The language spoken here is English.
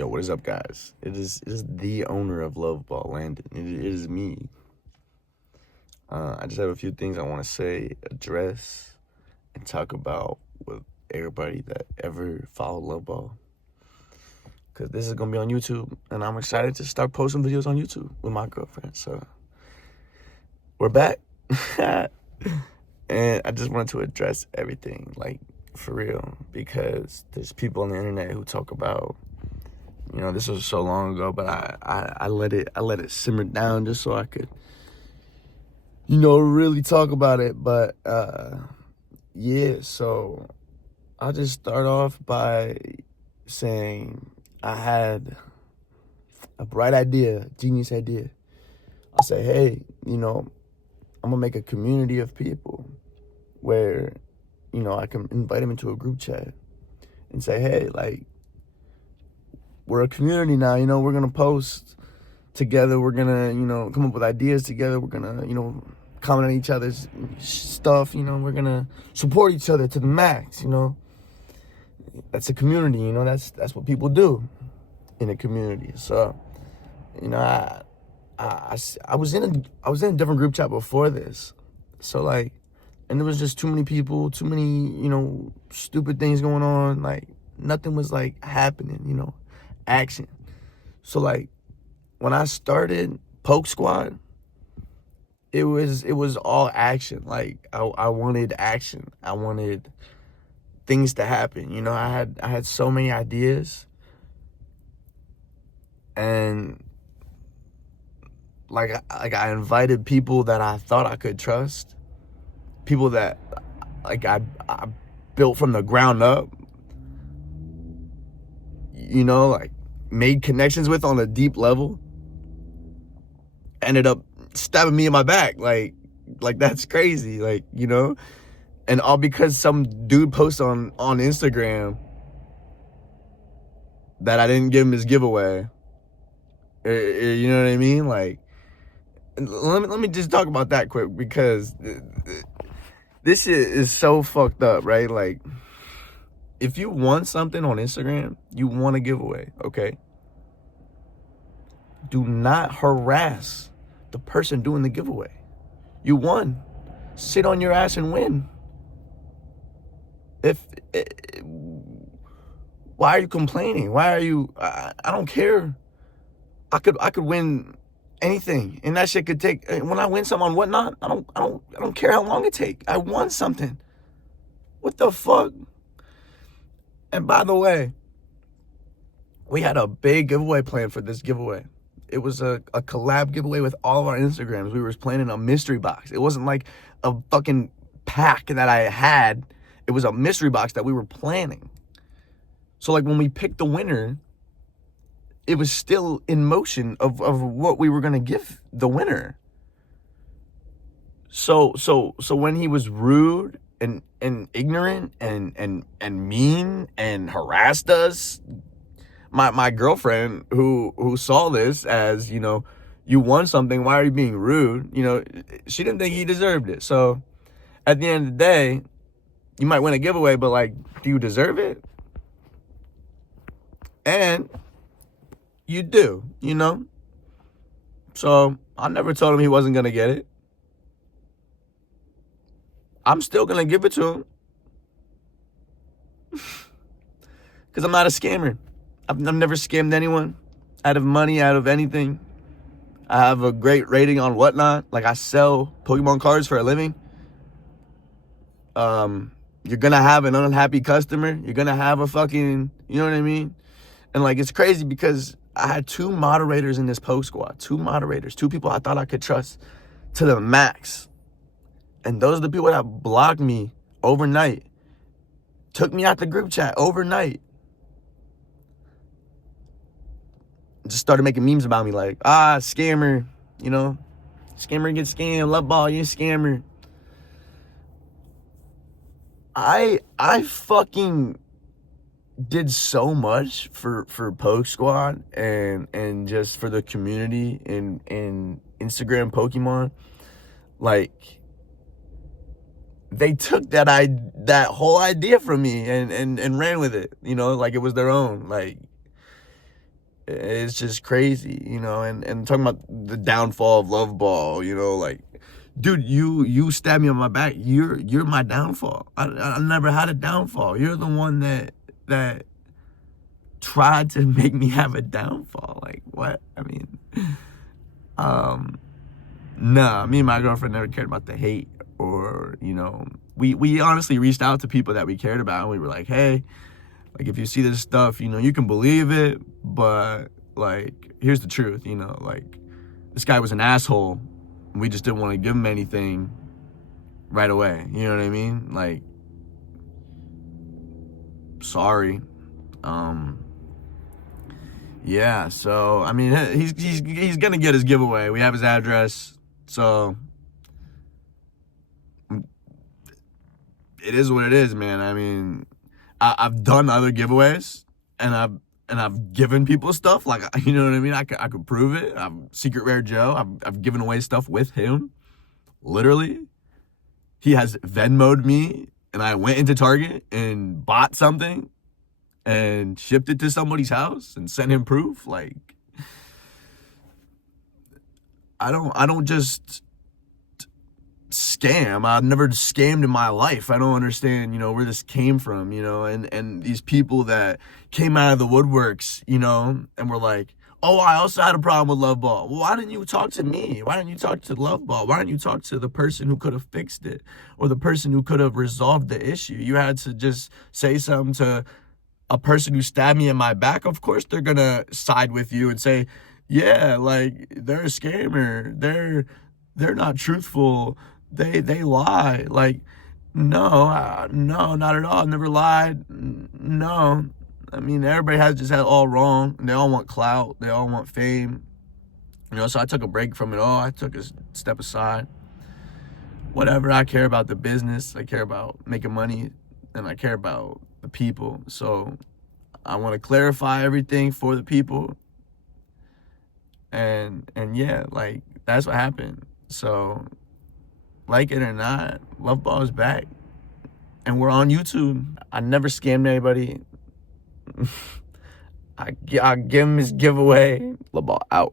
Yo, what is up, guys? It is the owner of Luvball, Landon. It is me. I just have a few things I want to say, address, and talk about with everybody that ever followed Luvball. Because this is going to be on YouTube, and I'm excited to start posting videos on YouTube with my girlfriend. So, we're back. And I just wanted to address everything, like, for real. Because there's people on the internet who talk about, this was so long ago, but I let it simmer down just so I could, really talk about it. But yeah, so I'll just start off by saying I had a bright idea, genius idea. I said, hey, I'm gonna make a community of people where, I can invite them into a group chat and say, hey, like, we're a community now, we're going to post together. We're going to, come up with ideas together. We're going to, comment on each other's stuff. We're going to support each other to the max, That's a community, that's what people do in a community. So, I was in a different group chat before this. So, like, and there was just too many people, too many, stupid things going on. Like, nothing was, like, happening, action. So, like, when I started Poke Squad, it was all action. Like, I wanted action. I wanted things to happen. I had so many ideas, and I invited people that I thought I could trust, people that I built from the ground up, like made connections with on a deep level, ended up stabbing me in my back. Like that's crazy. Like, and all because some dude posts on Instagram that I didn't give him his giveaway. You know what I mean? Like, let me just talk about that quick, because this shit is so fucked up, right? Like, if you want something on Instagram, you want a giveaway, okay? Do not harass the person doing the giveaway. You won. Sit on your ass and win. Why are you complaining? Why are you? I don't care. I could win anything, and that shit could take. When I win something on Whatnot, I don't care how long it take. I won something. What the fuck? And by the way, we had a big giveaway planned for this giveaway. It was a collab giveaway with all of our Instagrams. We were planning a mystery box. It wasn't like a fucking pack that I had. It was a mystery box that we were planning. So, like, when we picked the winner, it was still in motion of what we were going to give the winner. So when he was rude and ignorant and mean and harassed us, my girlfriend who saw this as, you won something, why are you being rude? She didn't think he deserved it. So at the end of the day, you might win a giveaway, but, like, do you deserve it? And you do, So I never told him he wasn't going to get it. I'm still going to give it to him. Because I'm not a scammer. I've never scammed anyone out of money, out of anything. I have a great rating on Whatnot. Like, I sell Pokemon cards for a living. You're going to have an unhappy customer. You're going to have a fucking, you know what I mean? And, like, it's crazy because I had 2 moderators in this Poke Squad. 2 moderators. 2 people I thought I could trust to the max. And those are the people that blocked me overnight. Took me out the group chat overnight. Just started making memes about me, like, scammer, Scammer gets scammed. Luvball, you a scammer. I fucking did so much for Poke Squad and just for the community in Instagram Pokemon. Like, they took that whole idea from me and ran with it, like it was their own. Like, It's just crazy, you know, and talking about the downfall of Luvball, you know, like, dude, you stabbed me on my back. You're my downfall. I never had a downfall. You're the one that tried to make me have a downfall. Like, what? I mean, nah, me and my girlfriend never cared about the hate, or, you know, we honestly reached out to people that we cared about, and we were like, hey, like, if you see this stuff, you know, you can believe it, but, like, here's the truth, you know, like, this guy was an asshole. We just didn't want to give him anything right away. You know what I mean? Like, sorry. Yeah, so, I mean, he's gonna get his giveaway. We have his address, so it is what it is, man. I mean, I've done other giveaways, and I've given people stuff, like, you know what I mean? I could prove it. I'm Secret Rare Joe. I've given away stuff with him, literally. He has Venmo'd me, and I went into Target and bought something and shipped it to somebody's house and sent him proof. Like, I don't just scam. I've never scammed in my life. I don't understand, you know, where this came from, you know, and these people that came out of the woodworks, you know, and were like, oh, I also had a problem with Luvball. Well, why didn't you talk to me? Why didn't you talk to Luvball? Why didn't you talk to the person who could have fixed it, or the person who could have resolved the issue? You had to just say something to a person who stabbed me in my back. Of course they're gonna side with you and say, yeah, like, they're a scammer. They're not truthful. They lie. Like, no, no, not at all. Never lied. No. I mean, everybody has just had it all wrong. They all want clout. They all want fame. You know, so I took a break from it all. I took a step aside. Whatever. I care about the business. I care about making money. And I care about the people. So I want to clarify everything for the people. And yeah, like, that's what happened. So, like it or not, Luvball is back. And we're on YouTube. I never scammed anybody. I give him his giveaway. Luvball out.